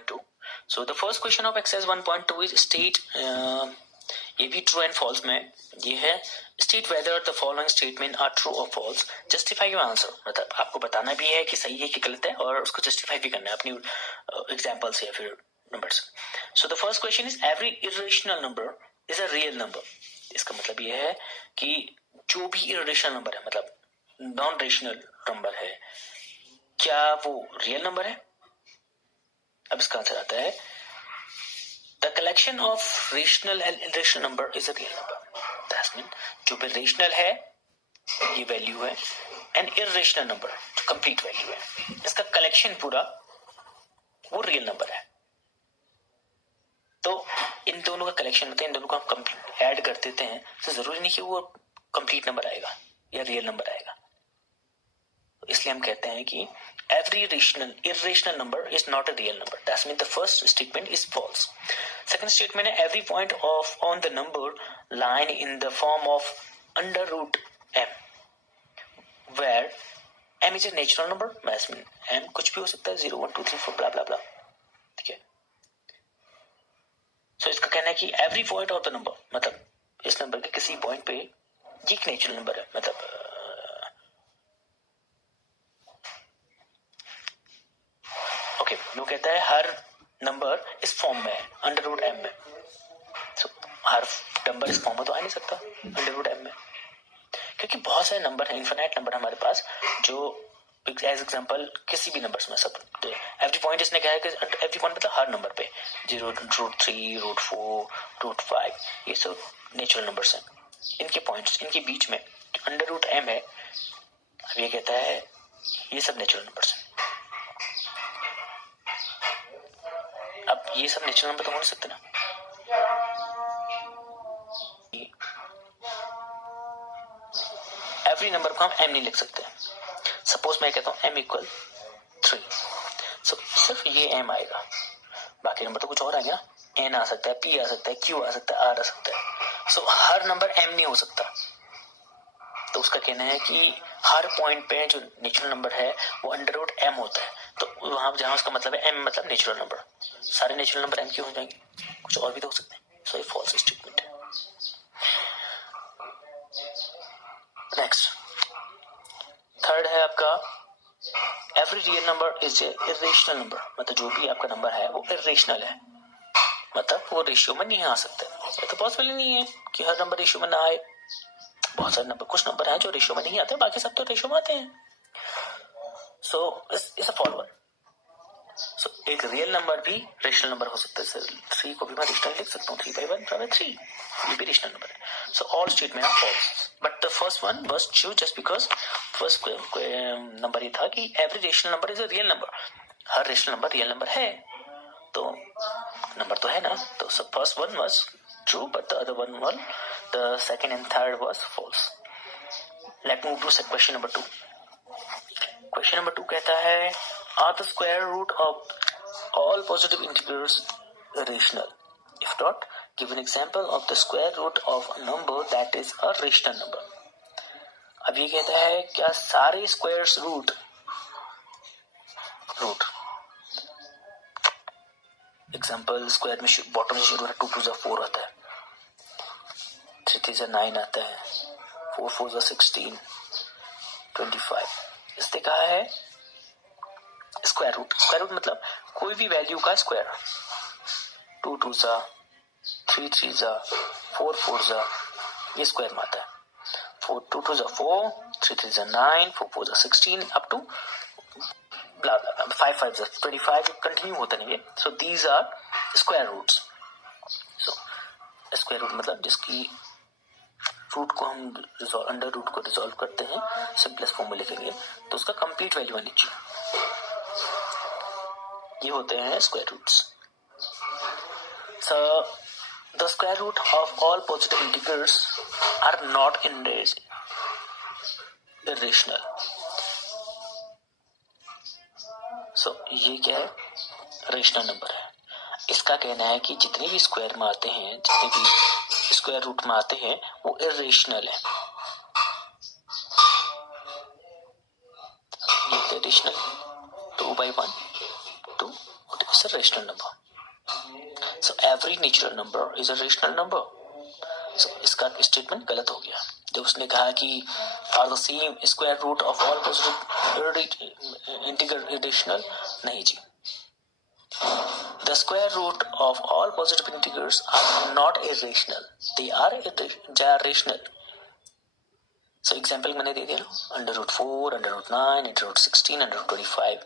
1.2. So the first question of exercise 1.2 is state, ये भी true and false में ये है, state whether the following statements are true और फॉल्स, जस्टिफाई योर आंसर, मतलब आपको बताना भी है कि सही है कि गलत है और उसको जस्टिफाई भी करना है अपनी एग्जांपल से या फिर नंबर से. So the first question is every irrational number is a real number. इसका मतलब ये है कि जो भी इरेशनल नंबर है, मतलब नॉन रेशनल नंबर है, क्या वो रियल नंबर है? अब इसका आंसर आता है the collection of rational and irrational number is a real number. That's mean जो भी रेशनल है ये वैल्यू है, एंड इरेशनल नंबर जो कंप्लीट वैल्यू है, इसका कलेक्शन पूरा वो रियल नंबर है. तो इन दोनों का कलेक्शन मतलब इन दोनों को हम ऐड कर देते हैं, तो जरूरी नहीं कि वो कंप्लीट नंबर आएगा या रियल नंबर आएगा. इसलिए हम कहते हैं कि every irrational number is not a real number. That means the first statement is false. Second statement है every point on the number line in the form of under root m, where m is a natural number. That means m कुछ भी हो सकता है, 0 1 2 3 4 blah blah blah. ठीक है. So इसका कहना है कि every point of the number, मतलब इस नंबर के किसी पॉइंट पे ये एक नेचुरल नंबर है, मतलब वो कहता है हर नंबर इस फॉर्म में है, अंडर रूट एम में. so, हर नंबर इस फॉर्म में तो आ नहीं सकता अंडर रूट एम में, क्योंकि बहुत सारे नंबर हैं, इनफिनाइट नंबर हमारे पास, जो एज एग्जांपल किसी भी नंबर्स में सब एवरी पॉइंट इसने कहा है कि एवरी पॉइंट मतलब हर नंबर पे 0 रूट 3 रूट 4 रूट 5 ये सब नेचुरल नंबर्स हैं. इनके पॉइंट्स, इनके बीच में अंडर रूट एम है, अब ये कहता है ये सब नेचुरल नंबर्स हैं. अब ये सब नेचुरल नंबर तो हो नहीं सकते ना. एवरी नंबर को हम m नहीं लिख सकते. सपोज मैं कहता हूं m इक्वल 3, सो सिर्फ ये m आएगा, बाकी नंबर तो कुछ और आएंगे ना. n आ सकता है, p आ सकता है, q आ सकता है, r आ सकता है. सो हर नंबर m नहीं हो सकता. तो उसका कहना है कि हर पॉइंट पे जो नेचुरल नंबर है वो अंडर रूट m होता है. तो वहां जहां उसका मतलब है m मतलब नेचुरल नंबर, सारे नेचुरल नंबर m क्यों हो जाएंगे, कुछ और भी तो हो सकते हैं. सो ये फॉल्स स्टेटमेंट है. नेक्स्ट थर्ड है आपका every real number is a irrational number. मतलब जो भी आपका नंबर है वो इरेशनल है, मतलब वो रेशियो में नहीं आ सकता. ये तो पॉसिबल ही नहीं है कि हर नंबर रेशियो में ना आए. बहुत सारे नंबर, कुछ नंबर हैं जो रेशियो में नहीं आते, बाकी सब तो रेशियो में आते हैं. So it's a fall one. So एक रियल नंबर भी रेशनल नंबर हो सकता है. 3 को भी मैं रेशनल लिख सकता हूँ, 3/1 3, ये भी रेशनल नंबर है. So all statement are false, but the first one was true just because first number ये था कि every rational number is a real number. हर रेशनल नंबर रियल नंबर है, तो नंबर तो है ना. तो first one was true but the other one one, the second and third was false. Let move to question number 2. Question number 2 कहता है are the square root of all positive integers rational? If not, give an example of the square root of a number that is a rational number. अब ये कहता है क्या सारे squares root example square में bottom से शुरू है, 2 2 4 आता है, 3 3 9 आता है, 4 4 16 25. इसने कहा है स्क्वायर रूट मतलब कोई भी वैल्यू का स्क्वायर. 2 2 3 3 4 4 ये स्क्वायर में आता है. 4 2 2 4 3 3 9 4 4 16 up to blah blah 5 5 25 continue होता नहीं है. So these are square roots. So square root मतलब जिसकी रूट को हम अंडर रूट को रिजॉल्व करते हैं, सिंपलेस्ट फॉर्म में लिखेंगे तो उसका कंप्लीट वैल्यू आनी चाहिए. ये होते हैं square roots. So the square root of all positive integers are not irrational. So ये क्या है, रेशनल नंबर है. इसका कहना है कि जितने भी स्क्वायर में आते हैं, जितने भी स्क्वायर रूट में आते हैं वो इरेशनल है. ये rational 2/1 2 is a rational number. So every natural number is a rational number. So इसका स्टेटमेंट गलत हो गया जब उसने कहा कि are the same square root of all positive integral rational. नहीं जी, the square root of all positive integers are not irrational, they are rational. So example मैंने दे दिया ना, under root 4, under root 9, under root 16, under root 25,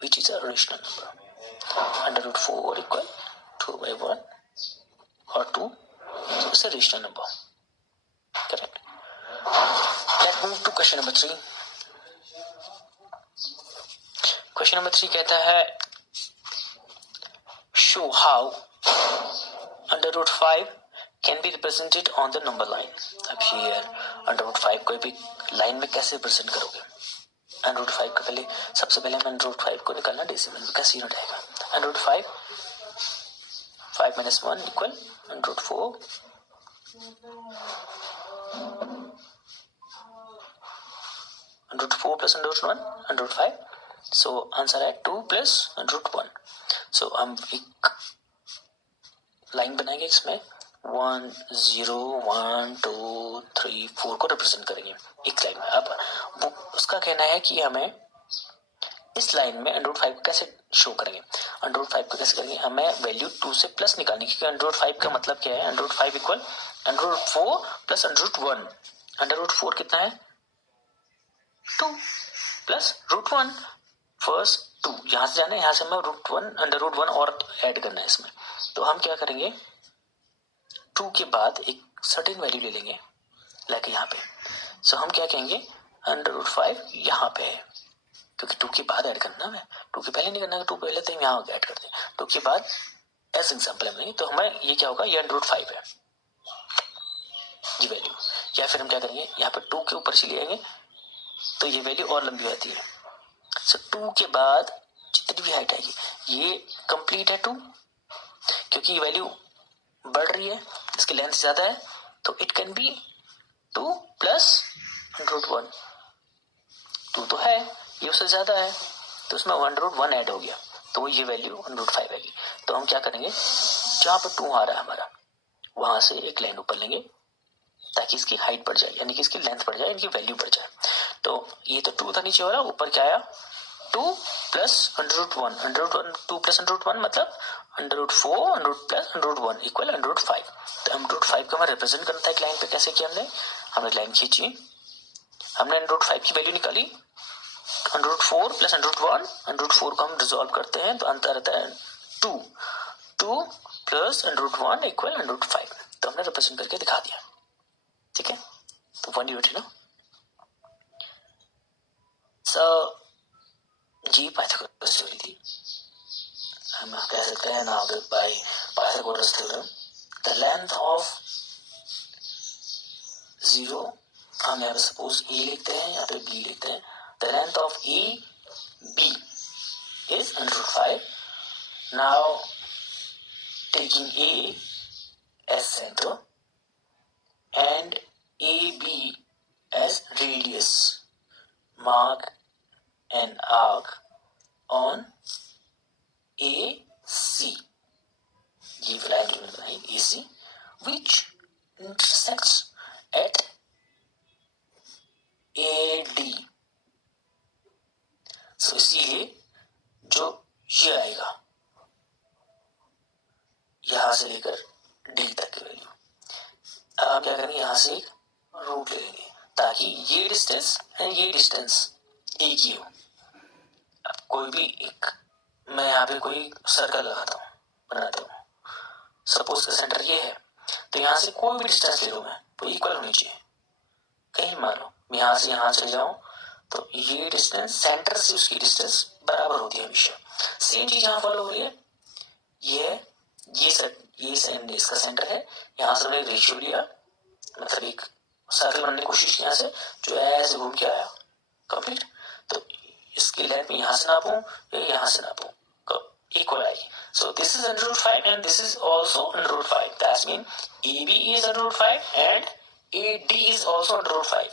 which is a rational number. Under root 4 equal 2 by 1 or 2, so it's a rational number. Correct. Let's move to question number 3. Question number 3 कहता है show how under root 5 can be represented on the number line. अब here under root 5 कोई भी line में कैसे represent करोगे? under root 5 का पहले सबसे पहले हमें under root 5 को निकालना डेसिमल में. कैसे यूनिट आएगा? under root 5 minus 1 equal under root 4 under root 4 plus under root 1 under root 5. So answer है 2 plus under root 1. So हम एक लाइन बनाएंगे इसमें 1 0 1 2 3 4 को रिप्रेजेंट करेंगे एक लाइन में. अब वो उसका कहना है कि हमें इस लाइन में अंडर रूट 5 कैसे शो करेंगे. अंडर रूट 5 को कैसे करेंगे? हमें वैल्यू 2 से प्लस निकालनी, क्योंकि अंडर रूट 5 का मतलब क्या है? Under root 5 equal under root 4 plus under root 1. Under root 4 कितना है? 2 प्लस रूट 1. फर्स्ट 2 यहां से जाना है, यहां से हमें रूट 1 अंडर रूट 1 और ऐड करना है इसमें. तो हम क्या करेंगे, 2 के बाद एक सर्टेन वैल्यू ले लेंगे लाइक यहाँ पे. सो हम क्या कहेंगे, अंडर रूट 5 यहाँ पे है, क्योंकि 2 के बाद ऐड करना है. 2 के पहले नहीं करना है, 2 पहले तो हम यहाँ ऐड कर दें. 2 के बाद एस एग्जाम्पल है नहीं, तो हमें ये क्या होगा, ये अंडर रूट 5 है ये वैल्यू. या फिर हम क्या करेंगे, यहाँ पे 2 के ऊपर चले जाएंगे तो ये वैल्यू और लंबी आती है. सो 2 के बाद जितनी भी हाइट आएगी ये कंप्लीट है 2, क्योंकि ये वैल्यू बढ़ रही है, इसकी लेंथ ज्यादा है, तो it can be 2 plus under root 1. 2 तो है, ये उससे ज्यादा है, तो उसमें अंडर रूट 1 ऐड हो गया, तो ये वैल्यू अंडर रूट 5 आएगी. तो हम क्या करेंगे, जहां पर 2 आ रहा है हमारा वहां से एक लाइन ऊपर लेंगे ताकि इसकी हाइट बढ़ जाए, यानी कि इसकी लेंथ बढ़ जाए, इनकी वैल्यू बढ़ जाए. तो ये तो 2 था नीचे वाला, ऊपर क्या आया 2 plus under root 1. Under root 1 2 plus under root 1 मतलब under root 4 under root plus under root 1 equal under root 5. तो अंडर रूट 5 को हमें रिप्रेजेंट करना था एक लाइन पे. कैसे किया हमने लाइन खींची, हमने अंडर रूट 5 की वैल्यू निकाली, under root 4 plus under root 1. Under root 4 को हम रिजॉल्व करते हैं तो अंतर आता है 2 plus under root 1 equal under root 5. तो हमने रिप्रेजेंट करके दिखा दिया. ठीक है, तो 1 यूनिट है ना. सो जी पाइथागोरस थ्योरी थी, हम कह सकते हैं now by Pythagoras theorem the length of 0, हम यहाँ पे सपोज ए लिखते हैं, यहाँ पे बी लिखते हैं. The length of A B is under root 5. Now taking A as centre and AB as radius, mark an arc on AC, ये लाइन जो बनाई AC, which intersects at AD. so इसीलिए जो ये आएगा यहां से लेकर D तक की वैल्यू, अब हम क्या करेंगे, यहां से एक रूट ले लेंगे ताकि ये डिस्टेंस एंड ये डिस्टेंस एक ही हो. अब कोई भी एक, मैं यहाँ पे कोई सर्कल लगाता हूँ, बनाता हूँ, सपोज का सेंटर ये है, तो यहाँ से कोई भी डिस्टेंस ले लो मैं, तो इक्वल होनी चाहिए. कहीं मान लो मैं यहाँ से यहाँ चले जाऊं तो ये डिस्टेंस सेंटर से उसकी डिस्टेंस बराबर होती है हमेशा. सेम चीज यहाँ फॉलो हो रही है. ये इसका सेंटर है, यहाँ से हमने रेशियो लिया, मतलब एक सर्कल बनने की कोशिश की यहाँ से, जो ऐसे घूम के आया कंप्लीट. तो इसकी लेंथ में यहाँ से नापूं या यहाँ से नापूं, इक्वल आएगी. So this is under root 5 and this is also under root 5. That's mean AB is under root 5 and AD is also under root 5.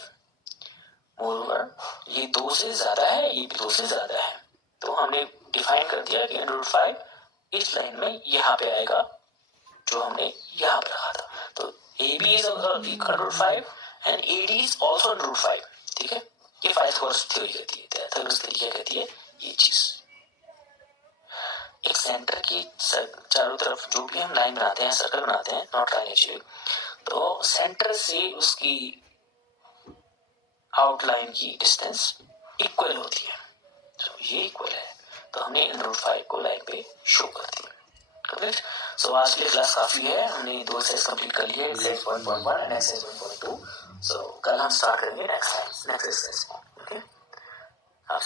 Moreover ये 2 से ज्यादा है, ये भी 2 से ज्यादा है, तो हमने डिफाइन कर दिया कि अंडर रूट 5 इस लाइन में यहाँ पे आएगा जो हमने यहाँ पे रखा था। तो A B is equal to 5 and A D is also root 5। ठीक है, ये पाइथागोरस थ्योरी कहती है, पाइथागोरस तरीका कहती है ये चीज। एक सेंटर की चारों तरफ जो भी हम लाइन बनाते हैं, सर्कल बनाते हैं, नॉट लाइन एक्चुअली, तो सेंटर से उसकी आउटलाइन की डिस्टेंस इक्वल होती है। तो ये इक्वल है, तो हमने रूट 5 को लाइन पे शो कर दिया। करेक्ट। सो आज के लिए क्लास काफी है, हमने 2 एक्सरसाइज कंप्लीट कर लिए, एक्सरसाइज 1.1 एंड एक्सरसाइज 1.2। सो कल हम स्टार्ट करेंगे नेक्स्ट एक्सरसाइज।